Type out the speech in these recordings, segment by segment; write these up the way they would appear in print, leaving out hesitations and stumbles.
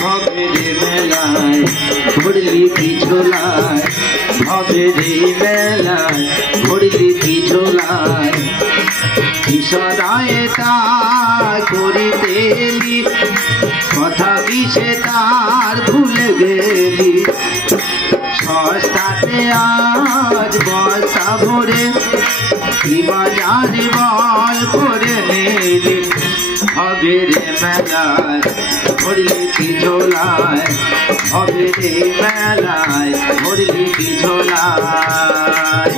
ভবের মেলায় ঘুরলি কি ঝোলায়, ভবের মেলায় ঘুরলি কি ঝোলায়, কিশোরায় তা করিতেলি কথা কিসে তার ভুলে গেলি, সস্তাতে আজ বস্তা ভরে কি বাজারে বল করে নিলি, ভবের মেলায় ঘুরলি কি ঝোলায়, ভবের মেলায় ঘুরলি কি ঝোলায়।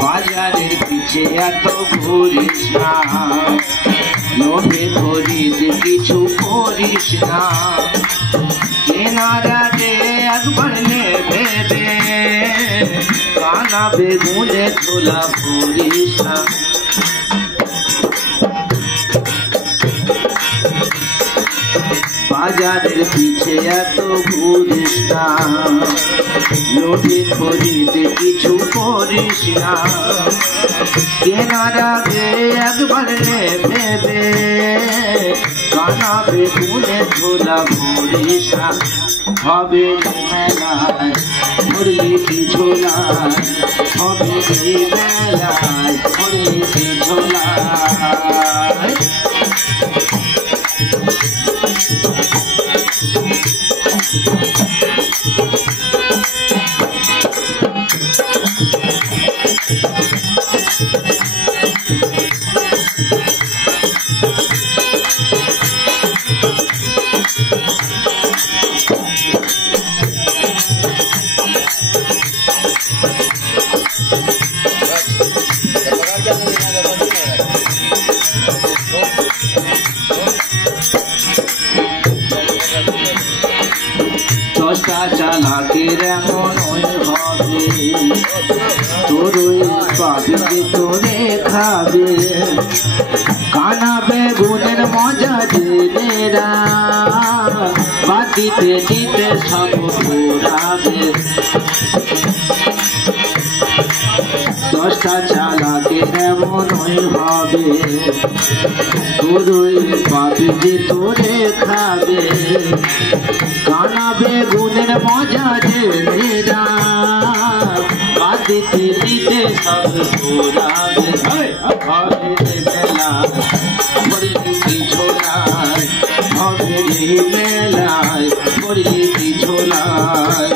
বাজারের পিছে এত ঘুরিস না, লোভে খরিদ কিছু করিস না, কেনার আগে একবার নেবে দে, কানা বেগুনে ছোলা করিস না। বাজারের পিছে এত ঘুরিস না, লোভে খরিদ কিছু করিস না, কেনার আগে একবার ভেবে কানা বেগুনে ছোলা করিস না। ভবের মেলায় ঘুরলি কি ঝোলায়, ভবের মেলায় ঘুরলি কি ঝোলায়। দশটা চালাকের এমন হবে, তোরই পাবে তোরে খাবে, কানা বেগুনের মজা জেনেরা বাতিতে দিতে সব ঘোরাবে। দশটা চালাকের এমন হবে, তোরই পাবে যে তোরে খাবে, কানা বেগুনের মজা জেনেরা বাতিতে দিতে সব ঘোরাবে। ভবের মেলায় ঘুরলি কি ঝোলায়, ভবের মেলায় ঘুরলি কি ঝোলায়,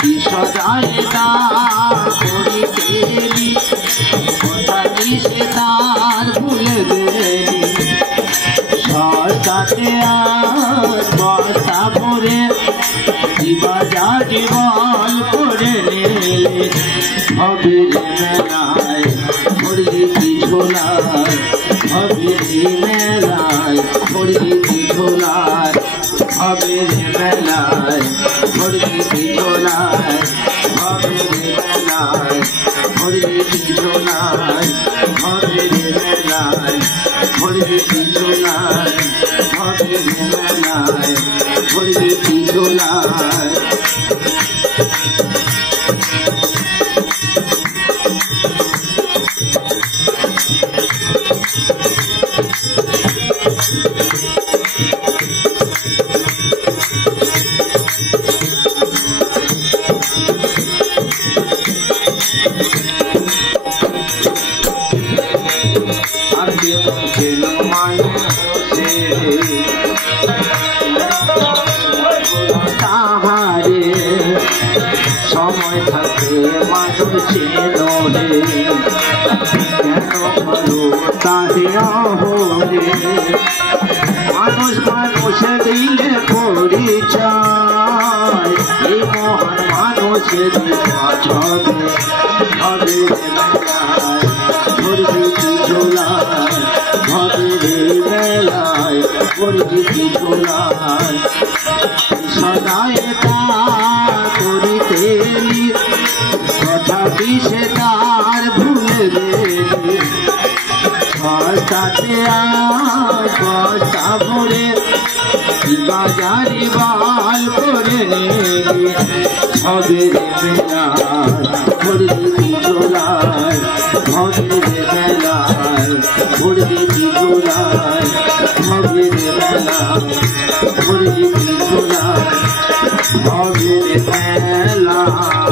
কিশোরায় তা করিতেলি কথা কিসে তার ভুলে গেলি, সস্তাতে আজ বস্তা ভরে কি বাজারে বল করে নিলি, ভবের মেলায় ঘুরলি কি ঝোলায়, ভবের মেলায় ঘুরলি কি ঝোলায়, ভবের মেলায় ঘুরলি কি ঝোলায়, ভবের মেলায় ঘুরলি কি ঝোলায়, ভবের মেলায় ঘুরলি কি ঝোলায়, ভবের মেলায় ঘুরলি কি ঝোলায়। তাহারে সময় থাকে মানুষ চেনে, কেন করো তাহে অহরে, মানুষ মানুষে দিলে পরিচয়, এই মহান মানুষের ছবে ভবের মেলায় ঘুরলি কি ঝোলায়, ভবের মেলায় ঘুরলি কি ঝোলায়, সদায় তা করিতেলি কথা বিষে তার ভুলে রে বসাতে বসা ভরে বাজারি বাল করে হবে রে বেলায় ভরে দিদি চোলায় হবে রে বেলায় ভরে দিদি চোলায় হবে রে বেলায় ভরে দিদি চোলায় হবে রে বেলায়